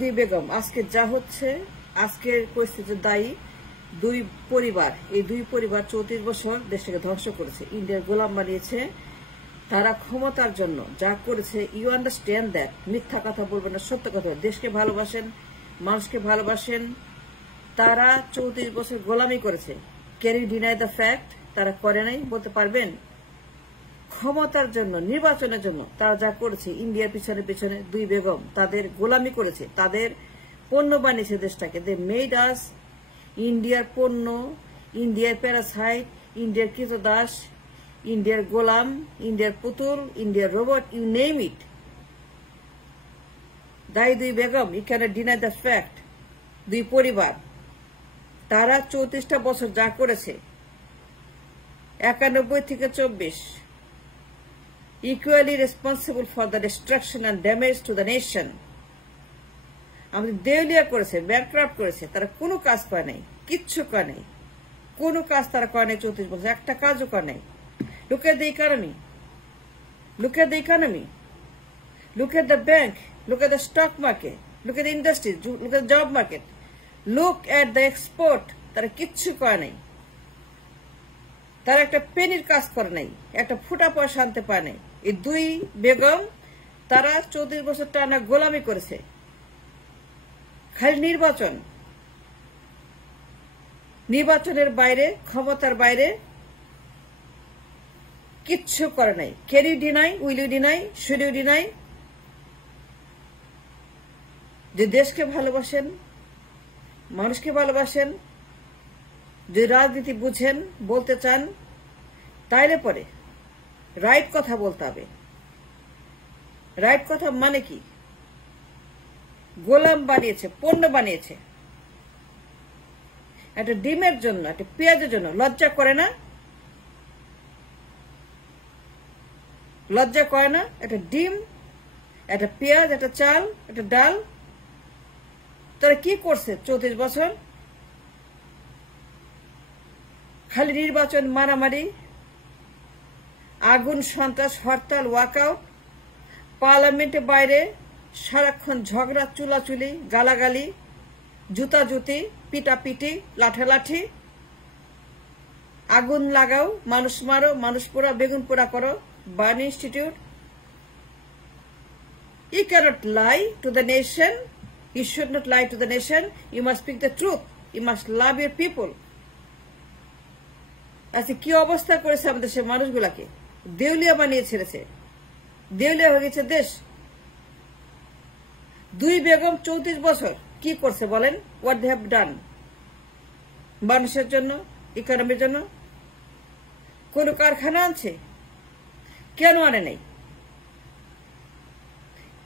দুই বেগম আজকে যা হচ্ছে আজকের পরিস্থিতির দায়ী দুই পরিবার। এই দুই পরিবার 34 বছর দেশটাকে ধ্বংস করেছে, ইন্ডিয়ার গোলাম বানিয়েছে। তারা ক্ষমতার জন্য যা করেছে, ইউ আন্ডারস্ট্যান্ড দ্যাট। মিথ্যা কথা বলবেন না, সত্য কথা। দেশকে ভালোবাসেন, মানুষকে ভালোবাসেন। তারা 34 বছর গোলামি করেছে। Can you deny the fact? তারা করে নাই, বলতে পারবেন? ক্ষমতার জন্য, নির্বাচনের জন্য তারা যা করেছে, ইন্ডিয়ার পিছনে পিছনে দুই বেগম তাদের গোলামি করেছে, তাদের পণ্য বানিয়েছে দেশটাকে। দে মেড আস ইন্ডিয়ার পণ্য, ইন্ডিয়ার প্যারাসাইট, ইন্ডিয়ার কৃতদাস, ইন্ডিয়ার গোলাম, ইন্ডিয়ার পুতুল, ইন্ডিয়ার রোবট, ইউ নেম ইট। দায়ী দুই বেগম। You can deny the fact. দুই পরিবার তারা 34টা বছর যা করেছে, 91 থেকে 24, equally responsible for the destruction and damage to the nation. আমাদের দেউলিয়া করেছে, ব্যাংকরাপ্ট করেছে। তারা কোনো কাজ করে নাই, কিচ্ছু করে নাই, কোনো কাজ তারা করে নাই 34 বছর, একটা কাজও করে নাই। Look at the economy. Look at the economy. Look at the bank. Look at the stock market. Look at the industries. Look at the job market. Look at the export. তারা কিচ্ছু করে নাই। তারা একটা পেনির কাজ করে নাই, একটা ফুটা পয়সা আনতে পারে নাই। এই দুই বেগম তারা 34 বছর টানা গোলামি করেছে। খালি নির্বাচনের বাইরে, ক্ষমতার বাইরে কিচ্ছু করে নাই। Can you deny? Will you deny? Should you deny? যে দেশকে ভালোবাসেন, মানুষকে ভালোবাসেন, যে রাজনীতি বুঝেন, বলতে চান, তাইলে পরে রাইট কথা বলতে হবে। রাইট কথা মানে কি? গোলাম বানিয়েছে, পণ্য বানিয়েছে। একটা ডিমের জন্য, একটা পেঁয়াজের জন্য লজ্জা করে না? লজ্জা করে না? একটা ডিম, একটা পেঁয়াজ, একটা চাল, একটা ডাল, তারা কি করছে 34 বছর? খালি নির্বাচন, মারামারি, আগুন, সন্ত্রাস, হরতাল, ওয়াকআউট, পার্লামেন্টের বাইরে সারাক্ষণ ঝগড়া, চুলাচুলি, গালাগালি, জুতাজুতি, পিটাপিটি, লাঠালাঠি, আগুন লাগাও, মানুষ মারো, মানুষ পোড়া, বেগুন পোড়া করো, burn institute. You cannot lie to the nation. You should not lie to the nation. You must speak the truth. You must love your people. আজকে কি অবস্থা করেছে আমাদের সে মানুষগুলাকে? দেউলিয়া বানিয়ে ছেড়েছে, দেউলিয়া হয়ে গেছে দেশ। দুই বেগম 34 বছর কি করছে বলেন? হোয়াট দে হ্যাভ ডান মানুষের জন্য, ইকোনমির জন্য? কোন কারখানা আনছে? কেন আনে নাই?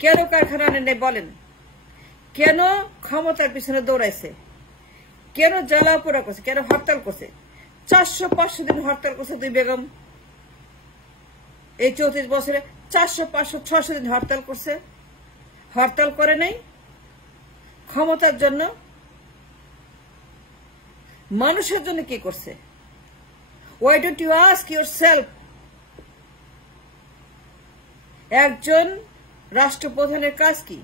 কেন কারখানা আনে নাই বলেন? কেন ক্ষমতার পিছনে দৌড়াইছে? কেন জ্বালাপোড়া করছে? কেন হরতাল করছে? 400-500 দিন হরতাল করছে দুই বেগম। এই 34 বছরে 400-500-600 দিন হরতাল করছে। হরতাল করে নাই ক্ষমতার জন্য। মানুষের জন্য কি করছে? Why don't you ask yourself? একজন রাষ্ট্রপ্রধানের কাজ কি?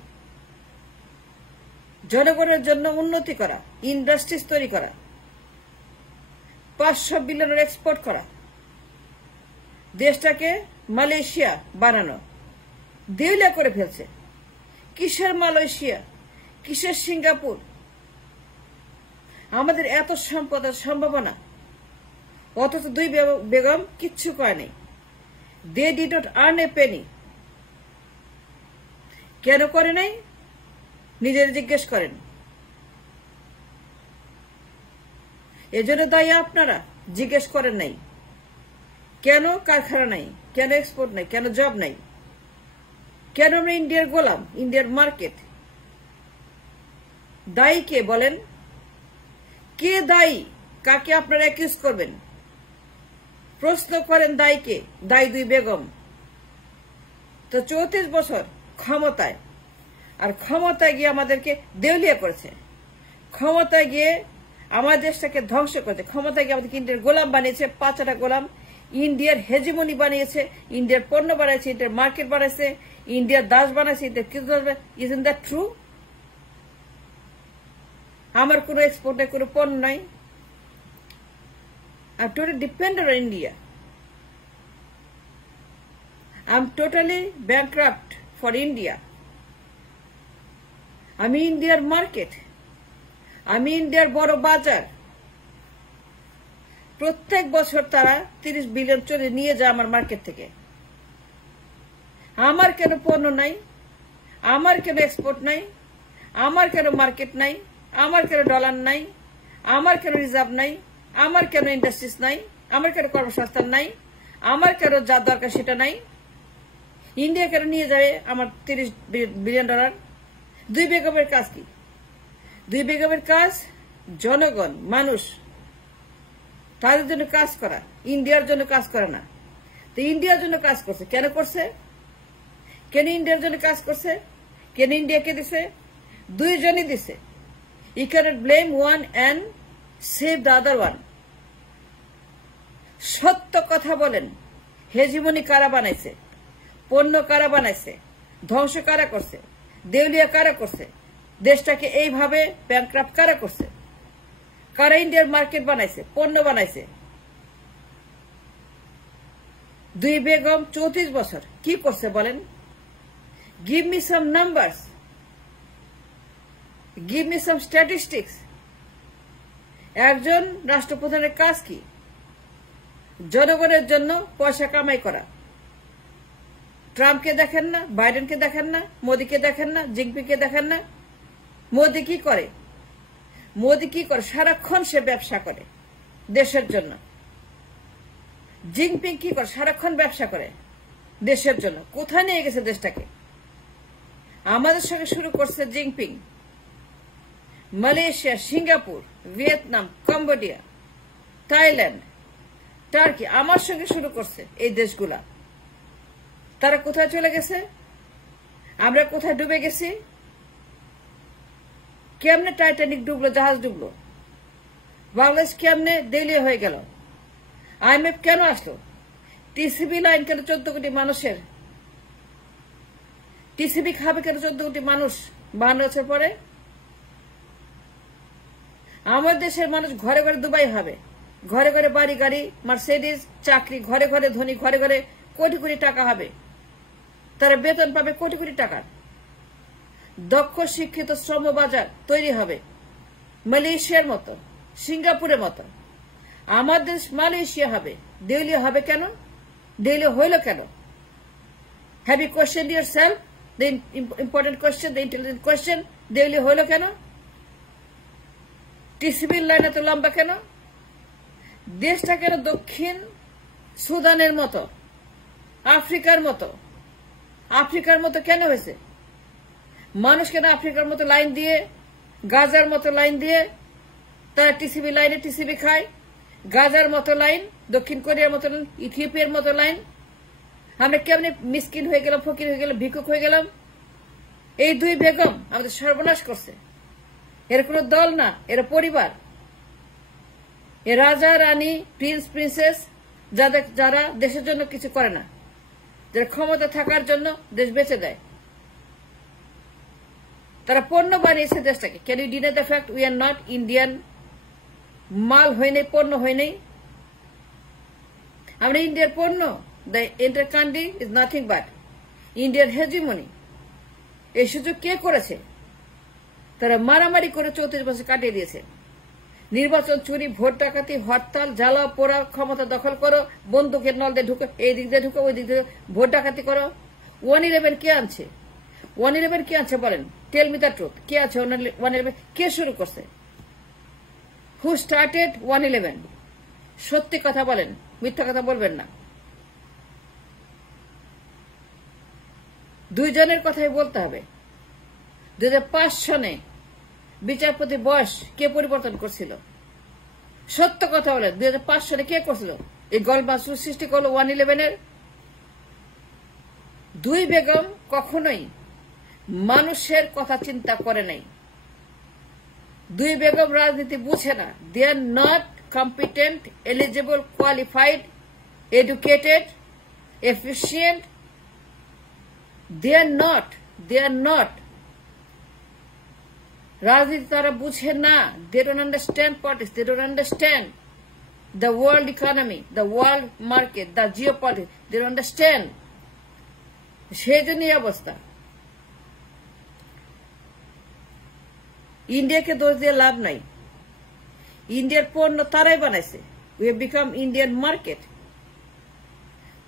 জনগণের জন্য উন্নতি করা, ইন্ডাস্ট্রিজ তৈরি করা, 500 বিলিয়নের এক্সপোর্ট করা, দেশটাকে মালয়েশিয়া বানানো। দেউলিয়া করে ফেলছে। কিসের মালয়েশিয়া? কিসের সিঙ্গাপুর? আমাদের এত সম্পদ, সম্ভাবনা, অথচ দুই বেগম কিচ্ছু করে নাই। They did not earn a penny. কেন করে নাই? নিজের জিজ্ঞেস করেন। এজন্য দায়ী আপনারা। জিজ্ঞেস করেন নাই কেন কারখানা নাই, কেন এক্সপোর্ট নাই, কেন জব নাই, কেন আমরা ইন্ডিয়ার গোলাম, ইন্ডিয়ার মার্কেট। দায়ী কে বলেন? কে দায়ী? কাকে আপনারা অ্যাকিউজ করবেন? প্রশ্ন করেন দায়ীকে। দায়ী দুই বেগম। তো 34 বছর ক্ষমতায়, আর ক্ষমতায় গিয়ে আমাদেরকে দেউলিয়া করেছে, ক্ষমতায় গিয়ে আমার দেশটাকে ধ্বংস করেছে, ক্ষমতায় গিয়ে আমাদেরকে ইন্ডিয়ার গোলাম বানিয়েছে, 5টা গোলাম। ইন্ডিয়ার হেজিমনি বানিয়েছে, ইন্ডিয়ার পণ্য বানাইছে, ইন্ডিয়ার মার্কেট বানাইছে, ইন্ডিয়ার দাস বানাইছে, ইন্ডিয়ার কিছু দাস। Isn't that true? আমার কোনো এক্সপোর্ট নাই, কোনো পণ্য নাই। I'm totally dependent on India. I'm totally bankrupt for India. আমি ইন্ডিয়ার মার্কেট, আমি ইন্ডিয়ার বড় বাজার। প্রত্যেক বছর তারা 30 বিলিয়ন চলে নিয়ে যায় আমার মার্কেট থেকে। আমার কেন পণ্য নাই? আমার কেন এক্সপোর্ট নাই? আমার কেন মার্কেট নাই? আমার কেন ডলার নাই? আমার কেন রিজার্ভ নাই? আমার কেন ইন্ডাস্ট্রিজ নাই? আমার কেন কর্মসংস্থান নাই? আমার কেন যা দরকার সেটা নাই? ইন্ডিয়া কেন নিয়ে যাবে আমার 30 বিলিয়ন ডলার? 2 বেগমের কাজ কি? 2 বেগমের কাজ জনগণ, মানুষ, তাদের জন্য কাজ করা, ইন্ডিয়ার জন্য কাজ করে না। তো ইন্ডিয়ার জন্য কাজ করছে, কেন করছে? কেন ইন্ডিয়ার জন্য কাজ করছে? কেন ইন্ডিয়াকে দিছে? 2 জনই দিছে। You cannot blame one and save the other one. সত্য কথা বলেন। হেজিমনি কারা বানাইছে? পণ্য কারা বানাইছে? ধ্বংস কারা করছে? দেউলিয়া কারা করছে? দেশটাকে এইভাবে ব্যাংক্রাফট কারা করছে? কারা ইন্ডিয়ার মার্কেট বানাইছে, পণ্য বানাইছে? 2 বেগম 34 বছর কি করছে বলেন? Give me some numbers. Give me some statistics. একজন রাষ্ট্রপ্রধানের কাজ কি? জনগণের জন্য পয়সা কামাই করা। ট্রাম্পকে দেখেন না, বাইডেনকে দেখেন না, মোদিকে দেখেন না, জিনপিংকে দেখেন না? মোদি কি করে? মোদি কি করে? সারাক্ষণ সে ব্যবসা করে দেশের জন্য। জিনপিং কি করে? সারাক্ষণ ব্যবসা করে দেশের জন্য। কোথায় নিয়ে গেছে দেশটাকে? আমাদের সঙ্গে শুরু করছে Jinping, Malaysia, Singapore, Vietnam, Cambodia, Thailand, turkey, আমার সঙ্গে শুরু করছে এই দেশগুলা। তারা কোথায় চলে গেছে? আমরা কোথায় ডুবে গেছি? কেমনে টাইটানিক ডুবলো, জাহাজ ডুবলো? বাংলাদেশ কেমনে দেউলিয়া হয়ে গেল? IMF কেন আসলো? টিসিবি লাইন কেন 14 কোটি মানুষের? টিসিবি খাবে কেন 14 কোটি মানুষ 52 বছর পরে? আমার দেশের মানুষ ঘরে ঘরে দুবাই হবে, ঘরে ঘরে বাড়ি গাড়ি, মার্সিডিজ, চাকরি, ঘরে ঘরে ধনী, ঘরে ঘরে কোটি কোটি টাকা হবে। তারা বেতন পাবে কোটি কোটি টাকার। দক্ষ শিক্ষিত শ্রম বাজার তৈরি হবে মালয়েশিয়ার মতো, সিঙ্গাপুরের মতো। আমার দেশ মালয়েশিয়া হবে, দেউলিয়া হবে কেন? দেউলিয়া হইল কেন? Have you question yourself the important question, the intelligent question? দেউলিয়া হইল কেন? টিসিবির লাইন এত লম্বা কেন? দেশটা কেন দক্ষিণ সুদানের মতো, আফ্রিকার মতো? আফ্রিকার মতো কেন হয়েছে? মানুষ কেন আফ্রিকার মতো লাইন দিয়ে, গাজার মতো লাইন দিয়ে তারা টিসিবি লাইনে টিসিবি খায়? গাজার মতো লাইন, দক্ষিণ কোরিয়ার মতো লাইন, ইথিওপিয়ার মতো লাইন। আমরা কেমনে মিসকিন হয়ে গেলাম, ফকির হয়ে গেলাম, ভিক্ষুক হয়ে গেলাম? এই 2 বেগম আমাদের সর্বনাশ করছে। এর কোনো দল না, এরা পরিবার। এ রাজা, রানী, প্রিন্স, প্রিন্সেস, যারা দেশের জন্য কিছু করে না, যারা ক্ষমতা থাকার জন্য দেশ বেঁচে দেয়। তারা পণ্য বানিয়েছে দেশটাকে। Can you deny the fact we are not Indian? মাল হয় নাই, পণ্য হয় নাই। আমরা ইন্ডিয়ার পণ্য। The entire country is nothing but ইন্ডিয়ার হেজিমনি। এই সুযোগ কে করেছে? তারা মারামারি করে 34 বছর কাটিয়ে দিয়েছে। নির্বাচন চুরি, ভোট ডাকাতি, হরতাল, জ্বালা পোড়া, ক্ষমতা দখল করো, বন্দুকের নল দিয়ে ঢুকে, এই দিক দিয়ে ঢুকে, ওই দিক দিয়ে ভোট ডাকাতি করো। 111 কে আনছে? 111 কে আনছে বলেন? Tell me the truth. কে আছে 111? কে শুরু করছে? Who started 111? সত্যি কথা বলেন, মিথ্যা কথা বলবেন না। 2 জনের কথাই বলতে হবে। 2005 সনে বিচারপতি বয়স কে পরিবর্তন করছিল? সত্য কথা বলেন, 2005 সনে কে করছিল এই গলমাসু সৃষ্টি করলো 111-এর? 2 বেগম কখনোই মানুষের কথা চিন্তা করে নাই। 2 বেগম রাজনীতি বুঝে না। They are not competent, eligible, qualified, educated, efficient. They are not রাজনীতি তারা বুঝে না। They don't understand politics. They don't understand the world economy, the world market, the geopolitics. They don't understand. সেই জন্যই অবস্থা। ইন্ডিয়াকে দোষ দিয়ে লাভ নাই। ইন্ডিয়ার পণ্য তারাই বানাইছে। We have become Indian market.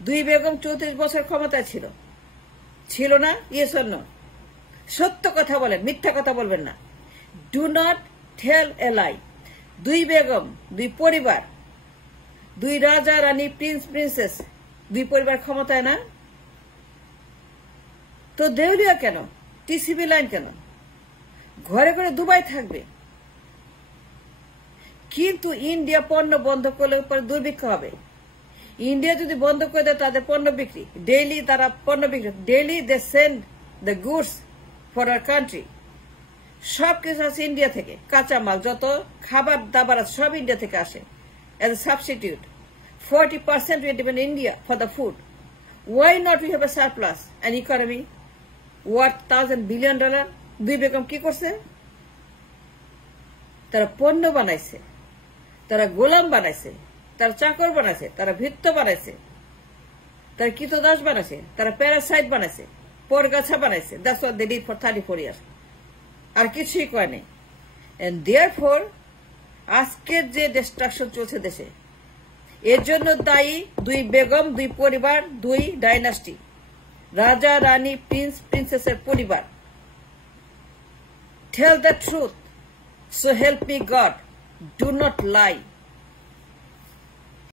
দুই বেগম 34 বছর ক্ষমতায় ছিল না? Yes or no? সত্য কথা বলেন, মিথ্যা কথা বলবেন না। Do not tell a lie. দুই বেগম, দুই পরিবার, দুই রাজা রানী, প্রিন্স প্রিন্সেস, দুই পরিবার ক্ষমতায় না? তো দেউলিয়া কেন? টিসিবি লাইন কেন? ঘরে ঘরে দুবাই থাকবে। কিন্তু ইন্ডিয়া পণ্য বন্ধ করলে পরে দুর্ভিক্ষ হবে। ইন্ডিয়া যদি বন্ধ করে দেয় তাদের পণ্য বিক্রি, ডেইলি তারা পণ্য বিক্রি, daily they send the goods for our country. সব কিছু আছে ইন্ডিয়া থেকে, কাঁচামাল যত খাবার দাবার আছে সব ইন্ডিয়া থেকে আসে as a substitute. 40% we depend on India for the food. Why not we have a surplus, an economy worth $1,000 billion? দুই বেগম কি করছে? তারা পণ্য বানাইছে, তারা গোলাম বানাইছে, তারা চাকর বানাইছে, তারা ভিত্ত বানাইছে, তারা কৃতদাস বানাইছে, তারা প্যারাসাইট বানাইছে, পরগাছা বানাইছে। That's what they did for 34 years. আর কিছুই করে নেই। And therefore আজকের যে ডিস্ট্রাকশন চলছে দেশে, এর জন্য দায়ী দুই বেগম, দুই পরিবার, দুই ডাইনাস্টি, রাজা রানী, প্রিন্স প্রিন্সেসের পরিবার। Tell the truth. So help me God. Do not lie.